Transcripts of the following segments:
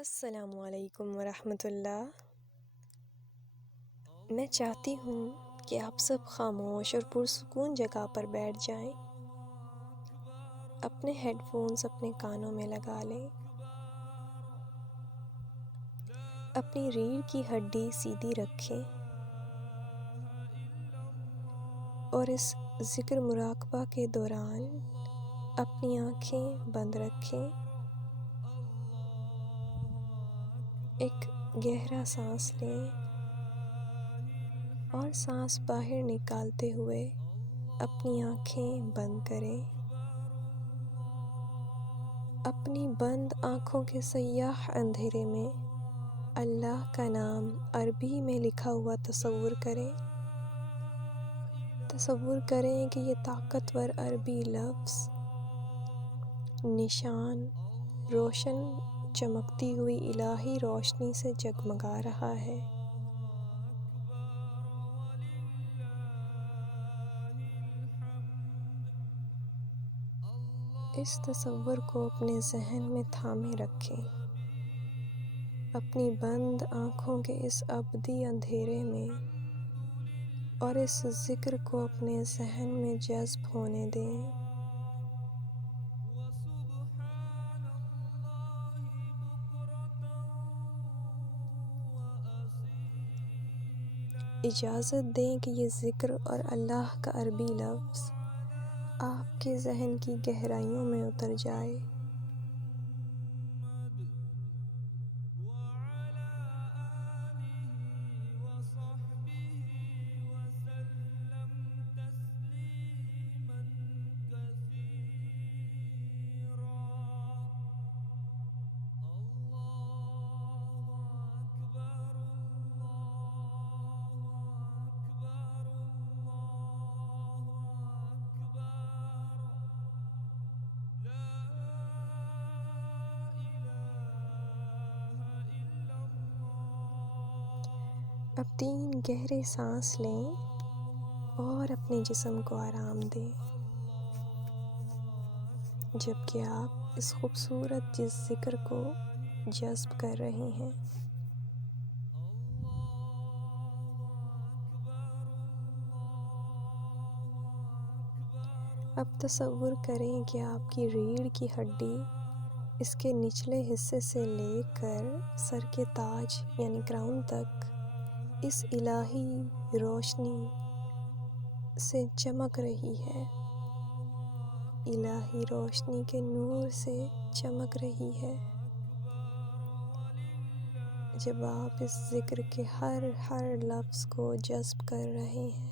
السلام علیکم ورحمۃ اللہ۔ میں چاہتی ہوں کہ آپ سب خاموش اور پرسکون جگہ پر بیٹھ جائیں، اپنے ہیڈ فونز اپنے کانوں میں لگا لیں، اپنی ریڑھ کی ہڈی سیدھی رکھیں اور اس ذکر مراقبہ کے دوران اپنی آنکھیں بند رکھیں۔ ایک گہرا سانس لیں اور سانس باہر نکالتے ہوئے اپنی آنکھیں بند کریں۔ اپنی بند آنکھوں کے سیاہ اندھیرے میں اللہ کا نام عربی میں لکھا ہوا تصور کریں۔ تصور کریں کہ یہ طاقتور عربی لفظ نشان روشن چمکتی ہوئی الہی روشنی سے جگمگا رہا ہے۔ اس تصور کو اپنے ذہن میں تھامے رکھیں۔ اپنی بند آنکھوں کے اس ابدی اندھیرے میں اور اس ذکر کو اپنے ذہن میں جذب ہونے دیں۔ اجازت دیں کہ یہ ذکر اور اللہ کا عربی لفظ آپ کے ذہن کی گہرائیوں میں اتر جائے۔ اب 3 گہرے سانس لیں اور اپنے جسم کو آرام دیں، جبکہ آپ اس خوبصورت جس ذکر کو جذب کر رہے ہیں۔ اب تصور کریں کہ آپ کی ریڑھ کی ہڈی اس کے نچلے حصے سے لے کر سر کے تاج یعنی کراؤن تک اس الہی روشنی سے چمک رہی ہے، الہی روشنی کے نور سے چمک رہی ہے۔ جب آپ اس ذکر کے ہر لفظ کو جذب کر رہے ہیں،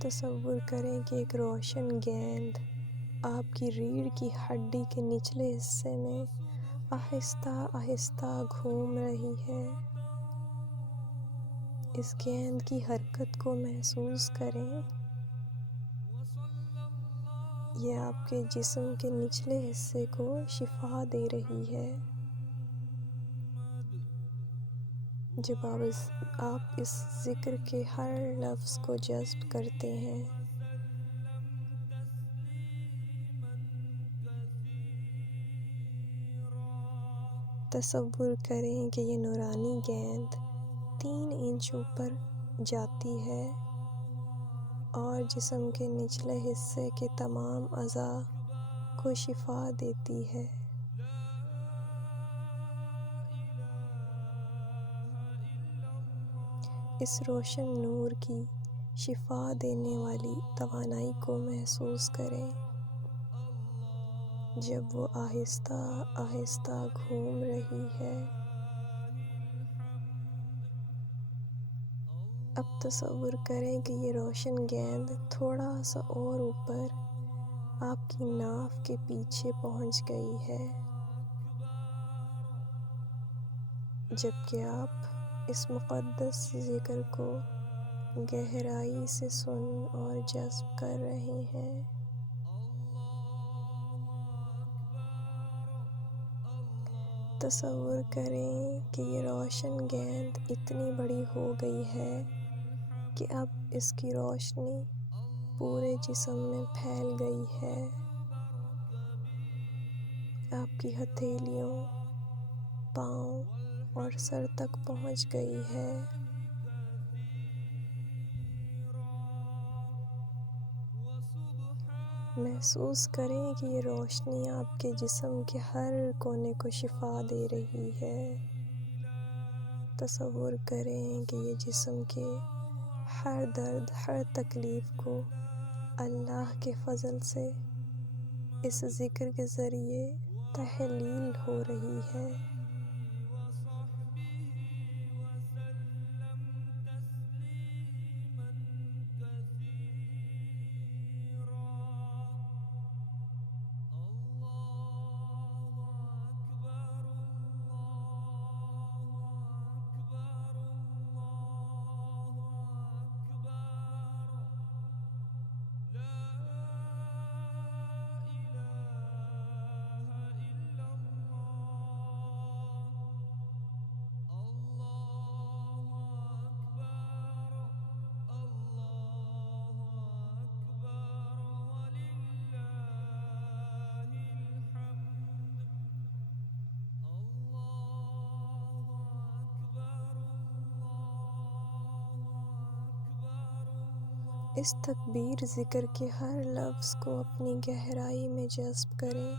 تصور کریں کہ ایک روشن گیند آپ کی ریڑھ کی ہڈی کے نچلے حصے میں آہستہ آہستہ گھوم رہی ہے۔ اس گیند کی حرکت کو محسوس کریں، یہ آپ کے جسم کے نچلے حصے کو شفا دے رہی ہے۔ جب آپ اس ذکر کے ہر لفظ کو جذب کرتے ہیں، تصور کریں کہ یہ نورانی گیند 3 انچ اوپر جاتی ہے اور جسم کے نچلے حصے کے تمام اعضاء کو شفا دیتی ہے۔ اس روشن نور کی شفا دینے والی توانائی کو محسوس کریں جب وہ آہستہ آہستہ گھوم رہی ہے۔ اب تصور کریں کہ یہ روشن گیند تھوڑا سا اور اوپر آپ کی ناف کے پیچھے پہنچ گئی ہے، جبکہ آپ اس مقدس ذکر کو گہرائی سے سن اور جذب کر رہے ہیں۔ تصور کریں کہ یہ روشن گیند اتنی بڑی ہو گئی ہے کہ اب اس کی روشنی پورے جسم میں پھیل گئی ہے، آپ کی ہتھیلیوں، پاؤں اور سر تک پہنچ گئی ہے۔ محسوس کریں کہ یہ روشنی آپ کے جسم کے ہر کونے کو شفا دے رہی ہے۔ تصور کریں کہ یہ جسم کے ہر درد، ہر تکلیف کو اللہ کے فضل سے اس ذکر کے ذریعے تحلیل ہو رہی ہے۔ اس تکبیر ذکر کے ہر لفظ کو اپنی گہرائی میں جذب کریں۔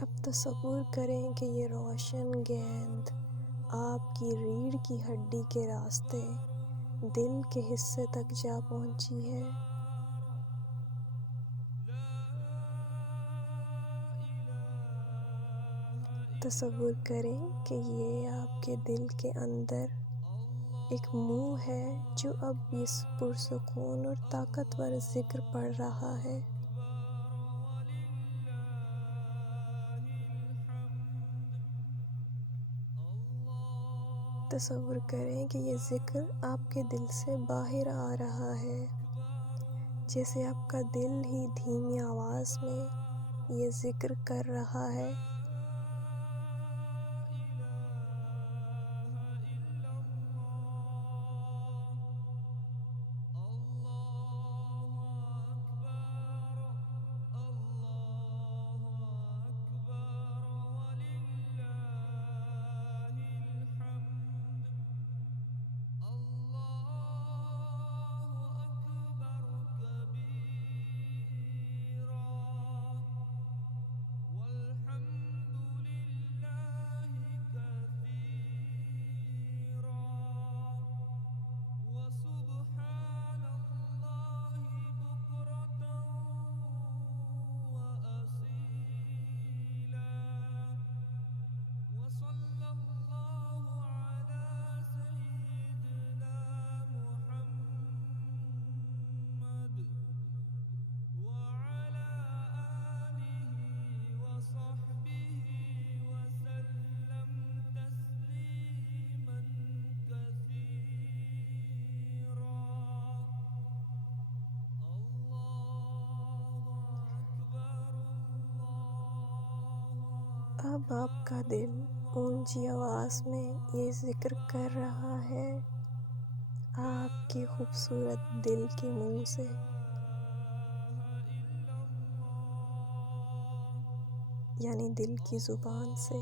اب تصور کریں کہ یہ روشن گیند آپ کی ریڑھ کی ہڈی کے راستے دل کے حصے تک جا پہنچی ہے۔ تصور کریں کہ یہ آپ کے دل کے اندر ایک منہ ہے جو اب اس پرسکون اور طاقتور ذکر پڑھ رہا ہے۔ تصور کریں کہ یہ ذکر آپ کے دل سے باہر آ رہا ہے، جیسے آپ کا دل ہی دھیمی آواز میں یہ ذکر کر رہا ہے۔ اب آپ کا دل اونچی آواز میں یہ ذکر کر رہا ہے آپ کے خوبصورت دل کے منہ سے۔ یعنی دل کی زبان سے۔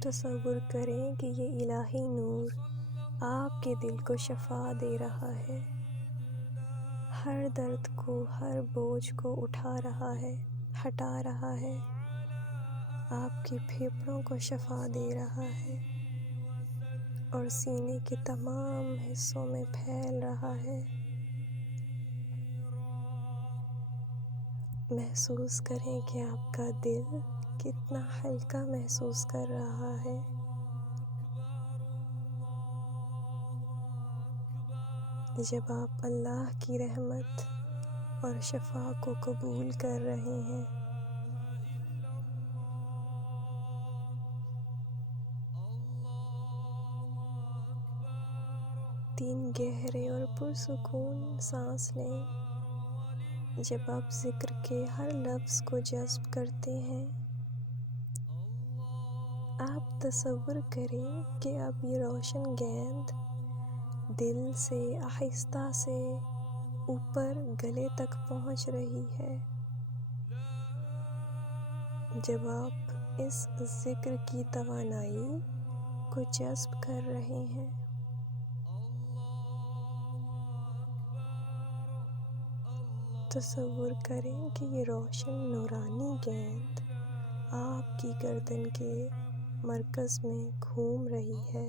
تصور کریں کہ یہ الہی نور آپ کے دل کو شفا دے رہا ہے، ہر درد کو، ہر بوجھ کو اٹھا رہا ہے، ہٹا رہا ہے، آپ کے پھیپھڑوں کو شفا دے رہا ہے اور سینے کے تمام حصوں میں پھیل رہا ہے۔ محسوس کریں کہ آپ کا دل کتنا ہلکا محسوس کر رہا ہے۔ جب آپ اللہ کی رحمت اور شفا کو قبول کر رہے ہیں۔ تین گہرے اور پرسکون سانس لیں۔ جب آپ ذکر کے ہر لفظ کو جذب کرتے ہیں، آپ تصور کریں کہ اب یہ روشن گیند دل سے آہستہ سے اوپر گلے تک پہنچ رہی ہے۔ جب آپ اس ذکر کی توانائی کو جذب کر رہے ہیں، تصور کریں کہ یہ روشن نورانی گیند آپ کی گردن کے مرکز میں گھوم رہی ہے۔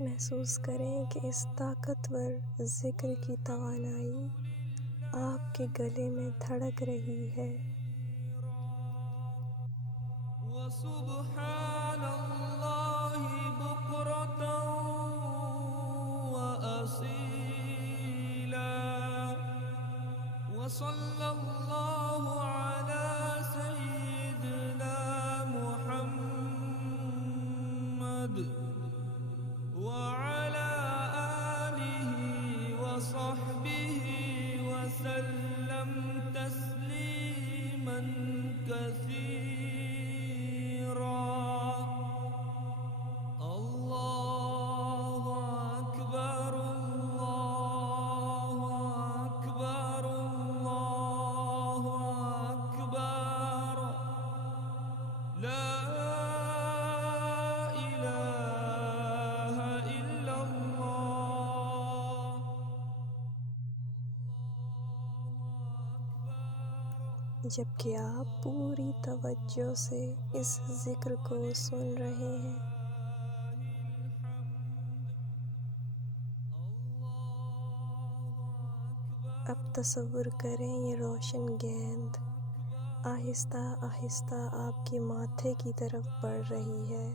محسوس کریں کہ اس طاقتور ذکر کی توانائی آپ کے گلے میں دھڑک رہی ہے۔ وَسُبْحَانَ اللَّهِ بُكْرَةً وَأَصِيلًا وَصَلَّى اللَّهُ عَلَى سَيِّدِنَا مُحَمَّدٍ وَعَلَى آلِهِ وَصَحْبِهِ وَسَلَّمَ تَسْلِيمًا كَثِيرًا۔ اللہ اکبر اللہ اکبر اللہ اکبر، لا الہ الا اللہ۔ جبکہ آپ پوری توجہ سے اس ذکر کو سن رہے ہیں، اب تصور کریں یہ روشن گیند آہستہ آہستہ آپ کے ماتھے کی طرف بڑھ رہی ہے۔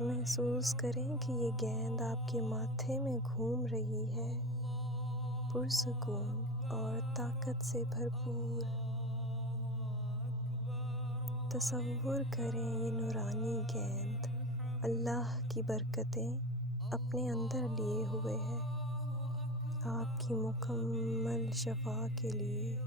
محسوس کریں کہ یہ گیند آپ کے ماتھے میں گھوم رہی ہے، پرسکون اور طاقت سے بھرپور۔ تصور کریں یہ نورانی گیند اللہ کی برکتیں اپنے اندر لیے ہوئے ہے، آپ کی مکمل شفا کے لیے۔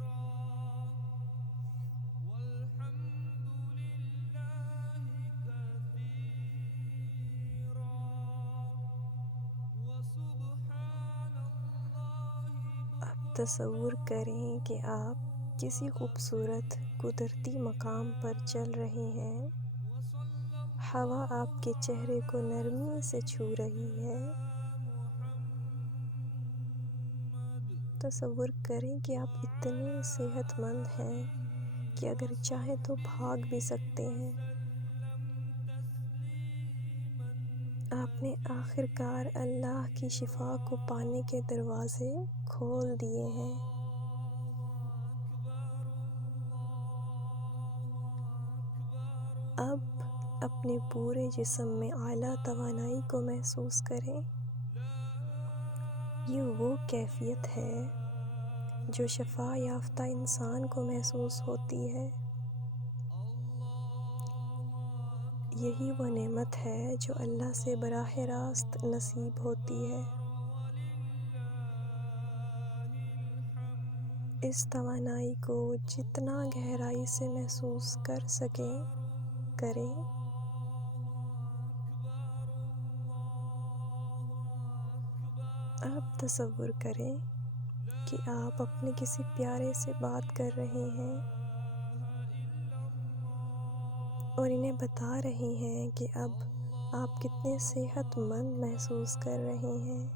اب تصور کریں کہ آپ کسی خوبصورت قدرتی مقام پر چل رہے ہیں، ہوا آپ کے چہرے کو نرمی سے چھو رہی ہے۔ تصور کریں کہ آپ اتنے صحت مند ہیں کہ اگر چاہیں تو بھاگ بھی سکتے ہیں۔ آپ نے آخر کار اللہ کی شفا کو پانے کے دروازے کھول دیے ہیں۔ اب اپنے پورے جسم میں اعلیٰ توانائی کو محسوس کریں۔ یہ وہ کیفیت ہے جو شفا یافتہ انسان کو محسوس ہوتی ہے۔ یہی وہ نعمت ہے جو اللہ سے براہ راست نصیب ہوتی ہے۔ اس توانائی کو جتنا گہرائی سے محسوس کر سکیں کریں۔ اب تصور کریں کہ آپ اپنے کسی پیارے سے بات کر رہے ہیں اور انہیں بتا رہے ہیں کہ اب آپ کتنے صحت مند محسوس کر رہے ہیں۔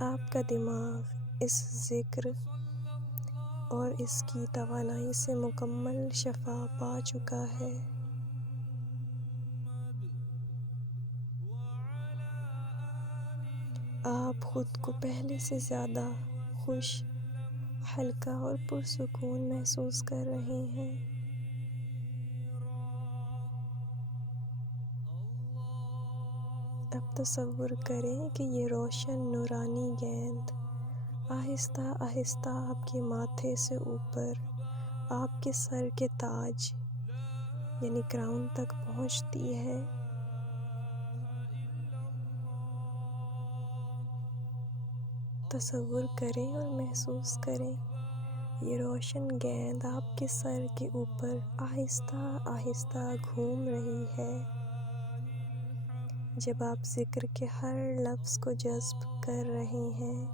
آپ کا دماغ اس ذکر اور اس کی توانائی سے مکمل شفا پا چکا ہے۔ آپ خود کو پہلے سے زیادہ خوش، ہلکا اور پرسکون محسوس کر رہے ہیں۔ اب تصور کریں کہ یہ روشن نورانی گیند آہستہ آہستہ آپ کے ماتھے سے اوپر آپ کے سر کے تاج یعنی کراؤن تک پہنچتی ہے۔ تصور کریں اور محسوس کریں یہ روشن گیند آپ کے سر کے اوپر آہستہ آہستہ گھوم رہی ہے۔ جب آپ ذکر کے ہر لفظ کو جذب کر رہے ہیں،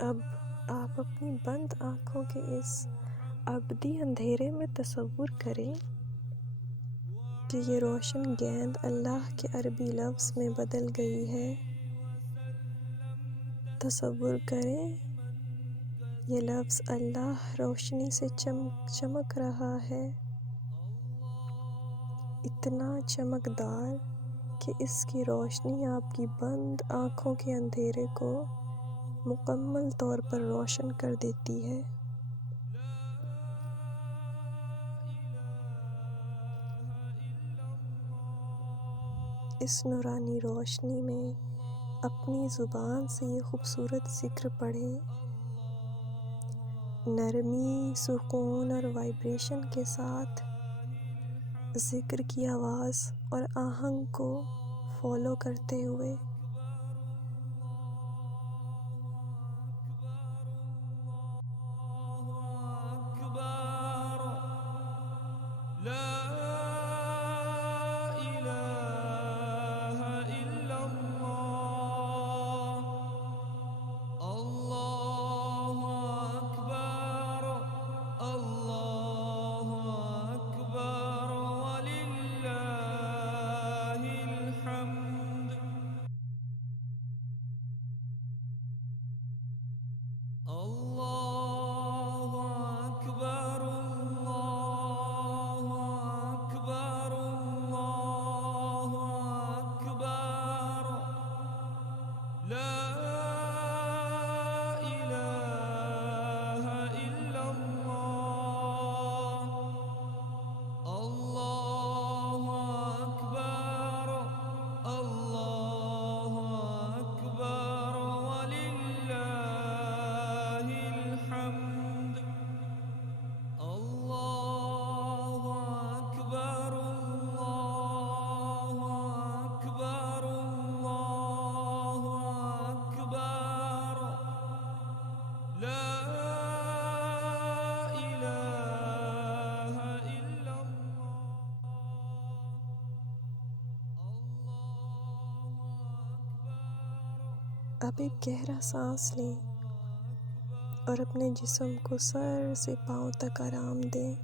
اب آپ اپنی بند آنکھوں کے اس ابدی اندھیرے میں تصور کریں کہ یہ روشن گیند اللہ کے عربی لفظ میں بدل گئی ہے۔ تصور کریں یہ لفظ اللہ روشنی سے چمک رہا ہے، اتنا چمکدار کہ اس کی روشنی آپ کی بند آنکھوں کے اندھیرے کو مکمل طور پر روشن کر دیتی ہے۔ اس نورانی روشنی میں اپنی زبان سے یہ خوبصورت ذکر پڑھیں۔ نرمی، سکون اور وائبریشن کے ساتھ ذکر کی آواز اور آہنگ کو فالو کرتے ہوئے اب ایک گہرا سانس لیں اور اپنے جسم کو سر سے پاؤں تک آرام دیں۔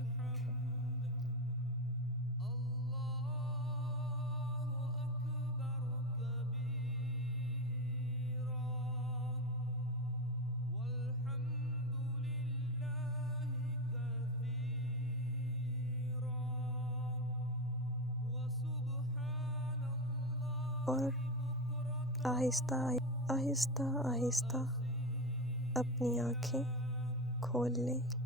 اور آہستہ آہستہ آہستہ اپنی آنکھیں کھول لیں۔